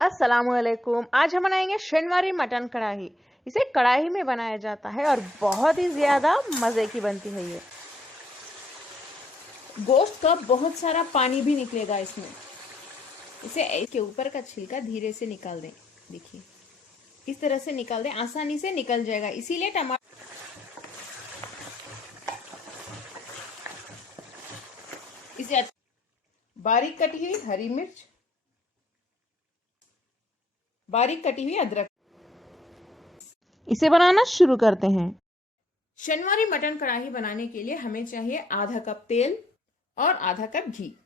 अस्सलामुअलैकुम। आज हम बनाएंगे शनिवारी मटन कढ़ाई। इसे कढ़ाई में बनाया जाता है और बहुत ही ज्यादा मजे की बनती है। ये गोश्त का बहुत सारा पानी भी निकलेगा इसमें। इसे इसके ऊपर का छिलका धीरे से निकाल दें। देखिए इस तरह से निकाल दें, आसानी से निकल जाएगा। इसीलिए टमाटर इसे बारीक कटी हुई हरी मिर्च, बारीक कटी हुई अदरक। इसे बनाना शुरू करते हैं। शनिवारी मटन कढ़ाई बनाने के लिए हमें चाहिए आधा कप तेल और आधा कप घी।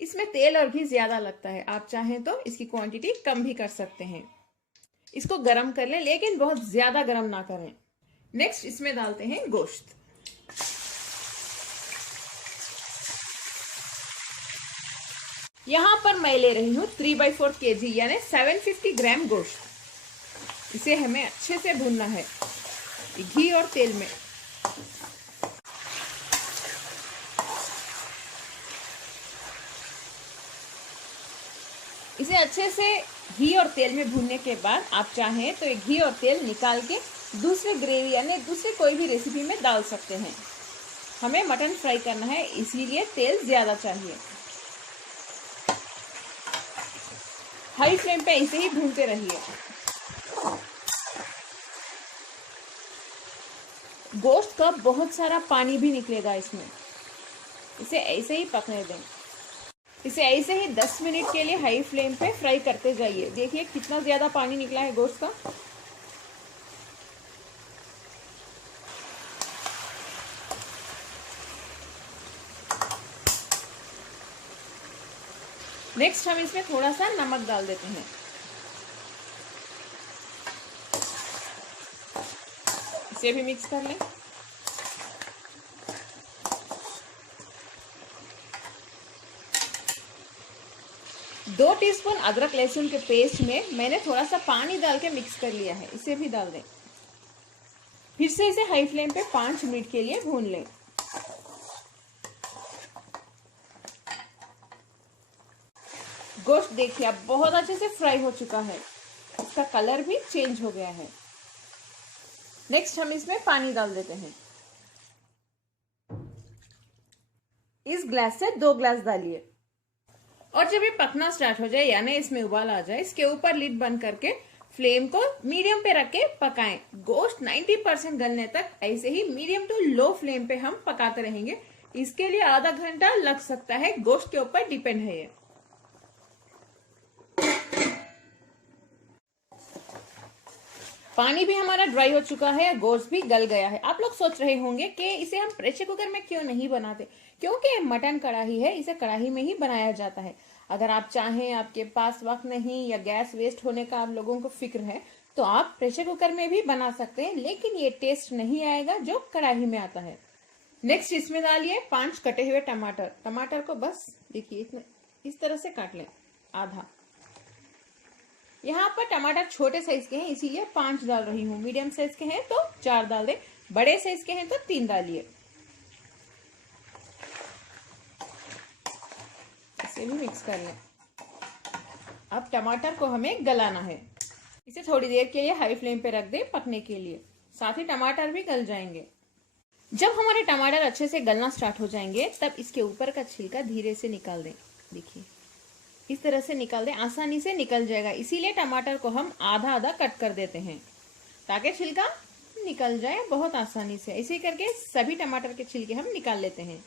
इसमें तेल और घी ज्यादा लगता है, आप चाहें तो इसकी क्वांटिटी कम भी कर सकते हैं। इसको गरम कर लें, लेकिन बहुत ज्यादा गरम ना करें। नेक्स्ट इसमें डालते हैं गोश्त। यहां पर मैं ले रही हूं 3/4 kg यानी 750 ग्राम गोश्त। इसे हमें अच्छे से भूनना है घी और तेल में। इसे अच्छे से घी और तेल में भूनने के बाद आप चाहें तो ये घी और तेल निकाल के दूसरे ग्रेवी यानी दूसरे कोई भी रेसिपी में डाल सकते हैं। हमें मटन फ्राई करना है, इसीलिए तेल ज्यादा चाहिए। हाई फ्लेम पे इसे ही भूनते रहिए। गोश्त का बहुत सारा पानी भी निकलेगा इसमें। इसे ऐसे ही पकने दें। इसे ऐसे ही 10 मिनट के लिए हाई फ्लेम पे फ्राई करते जाइए। देखिए कितना ज्यादा पानी निकला है गोश्त का। नेक्स्ट हम इसमें थोड़ा सा नमक डाल देते हैं। इसे भी मिक्स कर लें। दो टीस्पून अदरक लहसुन के पेस्ट में मैंने थोड़ा सा पानी डाल के मिक्स कर लिया है, इसे भी डाल दें। फिर से इसे हाई फ्लेम पे 5 मिनट के लिए भून लें। गोश्त देखिए अब बहुत अच्छे से फ्राई हो चुका है, इसका कलर भी चेंज हो गया है। नेक्स्ट हम इसमें पानी डाल देते हैं। इस ग्लास से 2 ग्लास डालिए और जब ये पकना स्टार्ट हो जाए यानी इसमें उबाल आ जाए, इसके ऊपर लिड बंद करके फ्लेम को मीडियम पे रख के पकाएं। गोश्त 90% गलने तक ऐसे ही मीडियम टू लो फ्लेम पे हम पकाते रहेंगे। इसके लिए आधा घंटा लग सकता है, गोश्त के ऊपर डिपेंड है ये। पानी भी हमारा ड्राई हो चुका है, गोश्त भी गल गया है। आप लोग सोच रहे होंगे कि इसे हम प्रेशर कुकर में क्यों नहीं बनाते, क्योंकि मटन कढ़ाई है, इसे कढ़ाई में ही बनाया जाता है। अगर आप चाहें, आपके पास वक्त नहीं या गैस वेस्ट होने का आप लोगों को फिक्र है, तो आप प्रेशर कुकर में भी बना सकते हैं, लेकिन ये टेस्ट नहीं आएगा जो कढ़ाई में आता है। नेक्स्ट इसमें डालिए 5 कटे हुए टमाटर। टमाटर को बस देखिए इस तरह से काट लें, आधा। यहाँ पर टमाटर छोटे साइज के हैं, इसीलिए 5 डाल रही हूँ। मीडियम साइज के हैं तो 4 डाल दें, बड़े साइज के हैं तो 3 डालिए। इसे भी मिक्स कर लें। अब टमाटर को हमें गलाना है। इसे थोड़ी देर के लिए हाई फ्लेम पे रख दें पकने के लिए, साथ ही टमाटर भी गल जाएंगे। जब हमारे टमाटर अच्छे से गलना स्टार्ट हो जाएंगे, तब इसके ऊपर का छिलका धीरे से निकाल दें। देखिए इस तरह से निकाल दें, आसानी से निकल जाएगा। इसीलिए टमाटर को हम आधा आधा कट कर देते हैं, ताकि छिलका निकल जाए बहुत आसानी से। इसे करके सभी टमाटर के छिलके हम निकाल लेते हैं।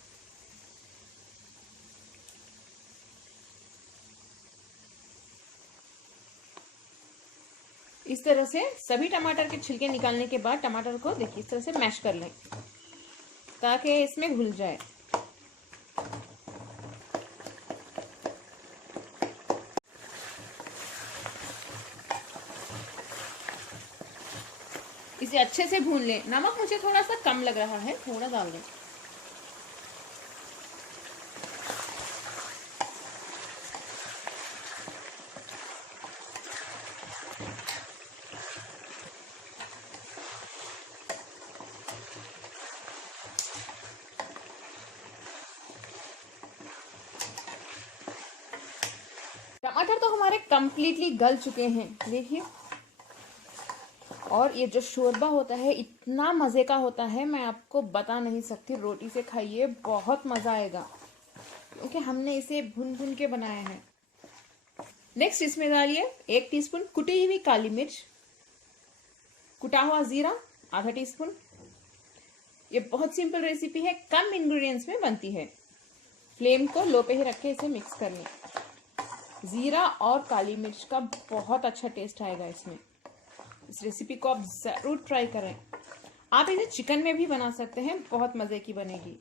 इस तरह से सभी टमाटर के छिलके निकालने के बाद टमाटर को देखिए इस तरह से मैश कर लें, ताकि इसमें घुल जाए। इसे अच्छे से भून लें। नमक मुझे थोड़ा सा कम लग रहा है, थोड़ा डाल दें। टमाटर तो हमारे कंप्लीटली गल चुके हैं, देखिए। और ये जो शोरबा होता है इतना मजे का होता है, मैं आपको बता नहीं सकती। रोटी से खाइए, बहुत मजा आएगा, क्योंकि हमने इसे भुन भुन के बनाया है। नेक्स्ट इसमें डालिए 1 टीस्पून कुटी हुई काली मिर्च, कुटा हुआ जीरा आधा टीस्पून। ये बहुत सिंपल रेसिपी है, कम इंग्रेडिएंट्स में बनती है। फ्लेम को लो पे ही रख के इसे मिक्स कर लें। जीरा और काली मिर्च का बहुत अच्छा टेस्ट आएगा इसमें। इस रेसिपी को आप जरूर ट्राई करें। आप इसे चिकन में भी बना सकते हैं, बहुत मजे की बनेगी।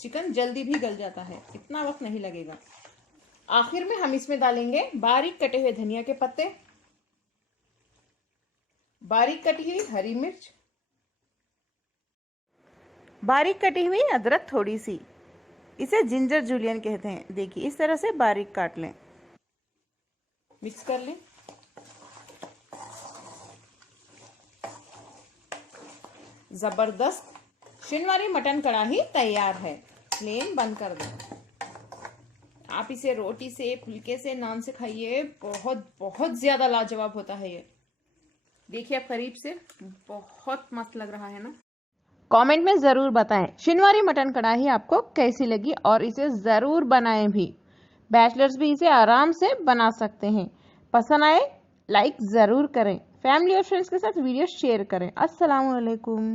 चिकन जल्दी भी गल जाता है, इतना वक्त नहीं लगेगा। आखिर में हम इसमें डालेंगे बारीक कटे हुए धनिया के पत्ते, बारीक कटी हुई हरी मिर्च, बारीक कटी हुई अदरक थोड़ी सी, इसे जिंजर जूलियन कहते हैं। देखिए इस तरह से बारीक काट लें, मिक्स कर लें। जबरदस्त शिनवारी मटन कढ़ाई तैयार है। फ्लेम बंद कर दें। आप इसे रोटी से, फुलके से, नान से खाइए, बहुत बहुत ज्यादा लाजवाब होता है ये। देखिए आप करीब से, बहुत मस्त लग रहा है ना। कमेंट में जरूर बताएं शिनवारी मटन कढ़ाई आपको कैसी लगी, और इसे जरूर बनाएं भी। बैचलर्स भी इसे आराम से बना सकते हैं। पसंद आए लाइक जरूर करें, फैमिली और फ्रेंड्स के साथ वीडियो शेयर करें। अस्सलाम वालेकुम।